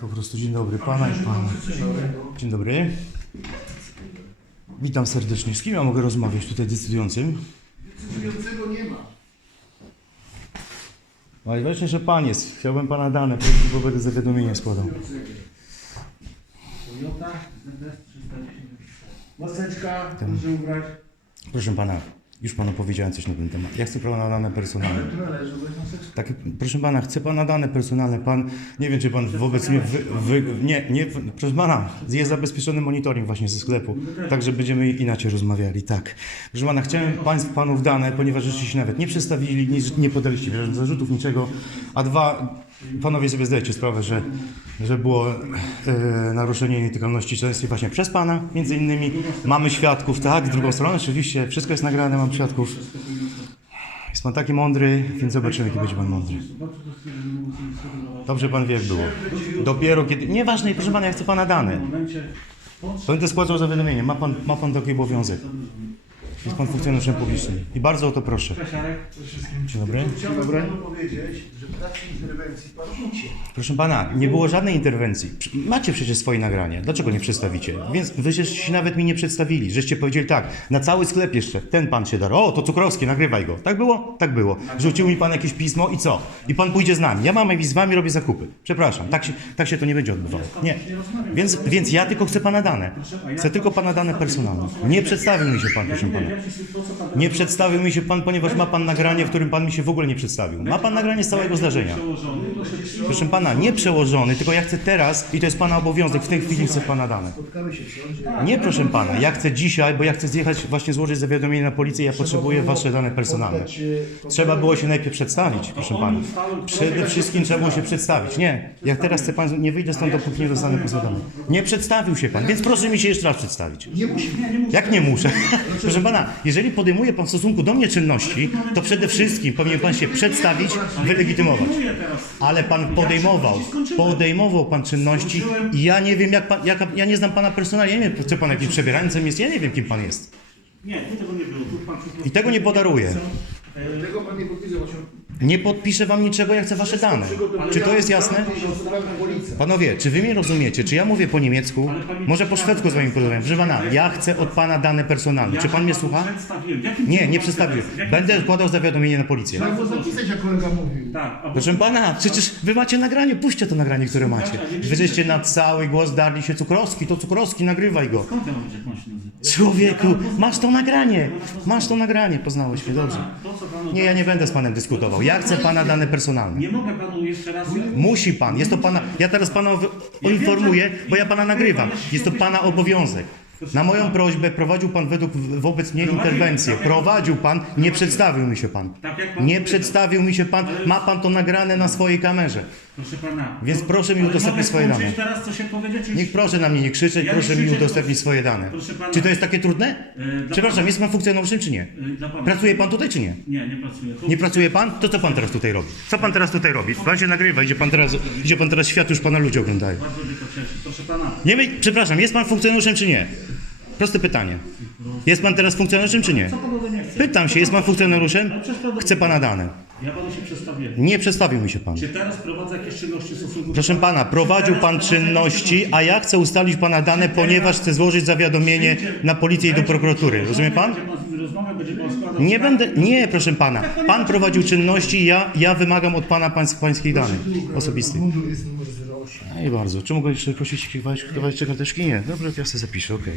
po prostu dzień dobry pana i pana. Dzień dobry. Witam serdecznie. Z kim ja mogę rozmawiać tutaj decydującym? Decydującego nie ma. Właśnie, że pan jest. Chciałbym pana dane, bo będę zawiadomienie składał. Toyota ZS 310. Maseczka, proszę ubrać. Proszę pana, już panu powiedziałem coś na ten temat. Ja chcę pana dane personalne. Ale tu należy ubrać maseczkę. Tak, proszę pana, chcę pana dane personalne. Pan, nie wiem, czy pan wobec mnie. Wy, wy, nie, nie, proszę pana, jest zabezpieczony monitoring właśnie ze sklepu. Także będziemy inaczej rozmawiali, tak. Proszę pana, chciałem państw, panów dane, ponieważ żeście się nawet nie przedstawili, nie, nie podaliście żadnych zarzutów, niczego. A dwa, panowie sobie zdajecie sprawę, że, że było e, naruszenie nietykalności części właśnie przez pana, między innymi. Mamy świadków, tak, z drugą stronę oczywiście, wszystko jest nagrane, mam świadków. Jest pan taki mądry, więc zobaczymy, jaki będzie pan mądry. Dobrze pan wie, jak było. Dopiero kiedy. Nieważne, proszę pana, ja chcę pana dane. Będę składał zawiadomienie. Ma pan, ma pan taki obowiązek. Jest pan funkcjonariuszem publicznym. I bardzo o to proszę. Dzień dobry. Chciałbym panu powiedzieć, że w trakcie interwencji pan uciekł. Proszę pana, nie było żadnej interwencji. Przy- Macie przecież swoje nagranie. Dlaczego nie przedstawicie? Więc wy żeście się nawet mi nie przedstawili. Żeście powiedzieli tak, na cały sklep jeszcze. Ten pan się darł. O, to Cukrowski, nagrywaj go. Tak było? Tak było. Rzucił mi pan jakieś pismo i co? I pan pójdzie z nami. Ja mam i z wami robię zakupy. Przepraszam, tak się, tak się to nie będzie odbywało. Nie. Więc, więc ja tylko chcę pana dane. Chcę tylko pana dane personalne. Nie przedstawił mi się pan, proszę pana. Nie przedstawił mi się pan, ponieważ ma pan nagranie, w którym pan mi się w ogóle nie przedstawił. Ma pan nagranie z całego zdarzenia. Proszę pana, nie przełożony, tylko ja chcę teraz, i to jest pana obowiązek, w tej chwili chcę pana dane. Nie, proszę pana, ja chcę dzisiaj, bo ja chcę zjechać, właśnie złożyć zawiadomienie na policję, ja potrzebuję wasze dane personalne. Trzeba było się najpierw przedstawić, proszę pana. Przede wszystkim trzeba było się przedstawić. Nie, jak teraz chcę pan, nie wyjdę stąd, dopóki nie dostanę powiadomienia. Nie przedstawił się pan, więc proszę mi się jeszcze raz przedstawić. Jak nie muszę? Proszę pana, jeżeli podejmuje pan w stosunku do mnie czynności, to przede wszystkim powinien pan się przedstawić, wylegitymować. Ale pan podejmował, podejmował pan czynności i ja nie wiem jak pan, jaka, ja nie znam pana personalnie, ja nie wiem, czy pan jakimś przebierańcem jest, ja nie wiem kim pan jest. Nie, tu tego nie było. I tego nie podaruję. Tego pan nie powiedział. Nie podpiszę wam niczego, ja chcę wasze dane. Czy to jest jasne? Panowie, czy wy mnie rozumiecie? Czy ja mówię po niemiecku? Może po szwedzku z wami porozmawiam. Proszę pana, ja chcę od pana dane personalne. Czy pan mnie słucha? Nie, nie przedstawiłem. Będę składał zawiadomienie na policję. Trzeba było zapisać, jak kolega mówił. Tak, Proszę pana, przecież wy macie nagranie, puśćcie to nagranie, które macie. Wy żeście na cały głos darli się Cukrowski, to Cukrowski, nagrywaj go. skąd ja mam wiedzieć, jak on się nazywa? Człowieku, masz to nagranie, masz to nagranie, poznałeś mnie, dobrze. Nie, ja nie będę z panem dyskutował, ja chcę pana dane personalne. Nie mogę panu jeszcze raz... Musi pan, jest to pana, ja teraz pana wy- poinformuję, bo ja pana nagrywam. Jest to pana obowiązek. Na moją prośbę prowadził pan według wobec mnie interwencję. Prowadził pan, nie przedstawił mi się pan. Tak jak pan Nie powiedział. przedstawił mi się pan, ma pan to nagrane na swojej kamerze. Proszę pana... Więc proszę mi ale udostępnić mogę swoje skończyć dane. teraz, co się powiedzieć? Już... Niech proszę na mnie nie krzyczeć, Ja nie proszę mi krzyczę, udostępnić swoje dane. Proszę pana- Czy to jest takie trudne? E, dla Przepraszam, jest pan funkcjonariuszem czy nie? pana- e, Dla pana... Pracuje pan tutaj czy nie? Nie, nie pracuję. Tu... Nie pracuje pan? To co pan teraz tutaj robi? Co pan teraz tutaj robi? Pan się nagrywa, idzie pan teraz, idzie pan teraz świat, już pana ludzie oglądają. Bardzo mnie to cieszy. Proszę pana... Nie, my- przepraszam, jest pan funkcjonariuszem czy nie? Proste pytanie. Jest pan teraz funkcjonariuszem czy nie? Co pan chce? Pytam się, jest pan funkcjonariuszem? Chcę pana dane. Ja panu się przedstawiłem. Nie przedstawił mi się pan. Czy teraz prowadzę jakieś czynności w stosunku. Proszę pana, prowadził pan czynności, a ja chcę ustalić pana dane, ponieważ chcę złożyć zawiadomienie na policję i do prokuratury. Rozumie pan? Będzie pan z nim rozmawiał, będzie pan składał... Nie będę, nie proszę pana. Pan prowadził czynności, ja, ja wymagam od pana pańs, pańskich danych osobistych. Mundur jest numer 08. No i bardzo. Czy mogę jeszcze prosić kawałeczek karteczki? Nie. Dobrze, to ja sobie zapiszę, okej.